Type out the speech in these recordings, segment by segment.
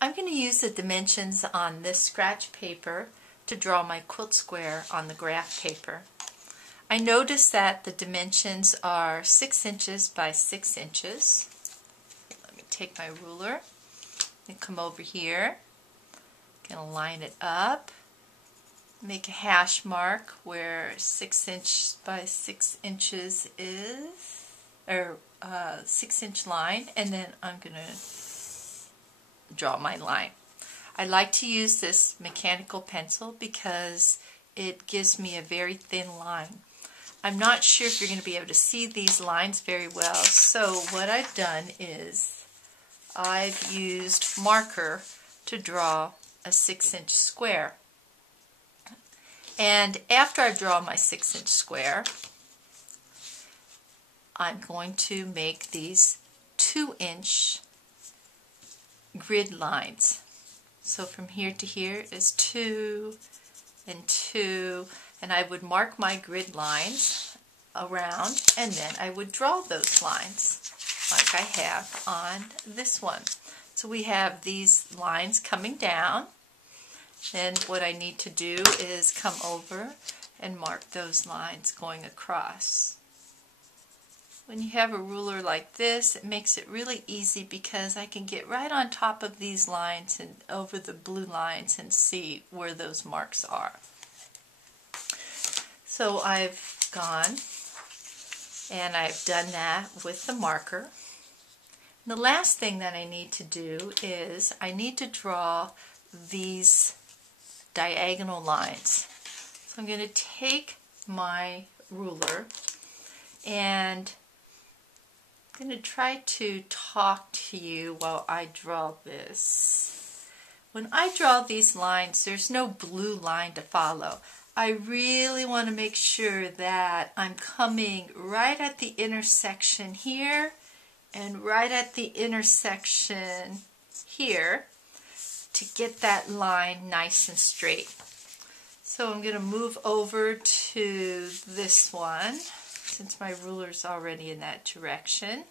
I'm going to use the dimensions on this scratch paper to draw my quilt square on the graph paper. I noticed that the dimensions are 6 inches by 6 inches. Let me take my ruler and come over here. I'm going to line it up, make a hash mark where 6 inch by 6 inches is, or 6-inch line, and then I'm going to draw my line. I like to use this mechanical pencil because it gives me a very thin line. I'm not sure if you're going to be able to see these lines very well, so what I've done is I've used marker to draw a 6-inch square. And after I draw my 6-inch square, I'm going to make these 2-inch grid lines. So from here to here is 2 and 2, and I would mark my grid lines around, and then I would draw those lines like I have on this one. So we have these lines coming down, and what I need to do is come over and mark those lines going across. When you have a ruler like this, it makes it really easy because I can get right on top of these lines and over the blue lines and see where those marks are. So I've gone and I've done that with the marker. The last thing that I need to do is I need to draw these diagonal lines. So I'm going to take my ruler and I'm going to try to talk to you while I draw this. When I draw these lines, there's no blue line to follow. I really want to make sure that I'm coming right at the intersection here and right at the intersection here to get that line nice and straight. So I'm going to move over to this one since my ruler's already in that direction,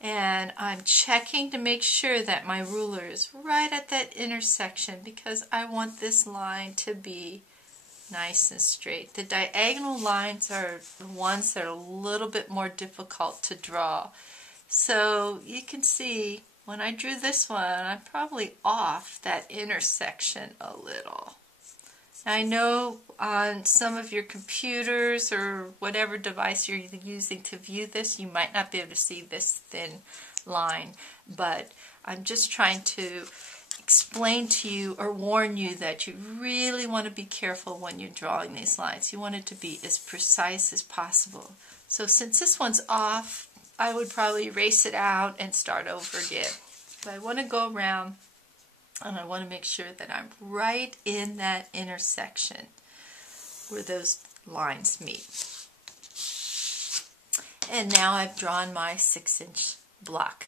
and I'm checking to make sure that my ruler is right at that intersection because I want this line to be nice and straight. The diagonal lines are the ones that are a little bit more difficult to draw. So you can see when I drew this one, I'm probably off that intersection a little. I know on some of your computers or whatever device you're using to view this, you might not be able to see this thin line, but I'm just trying to explain to you or warn you that you really want to be careful when you're drawing these lines. You want it to be as precise as possible. So since this one's off, I would probably erase it out and start over again. But I want to go around and I want to make sure that I'm right in that intersection where those lines meet. And now I've drawn my 6-inch block.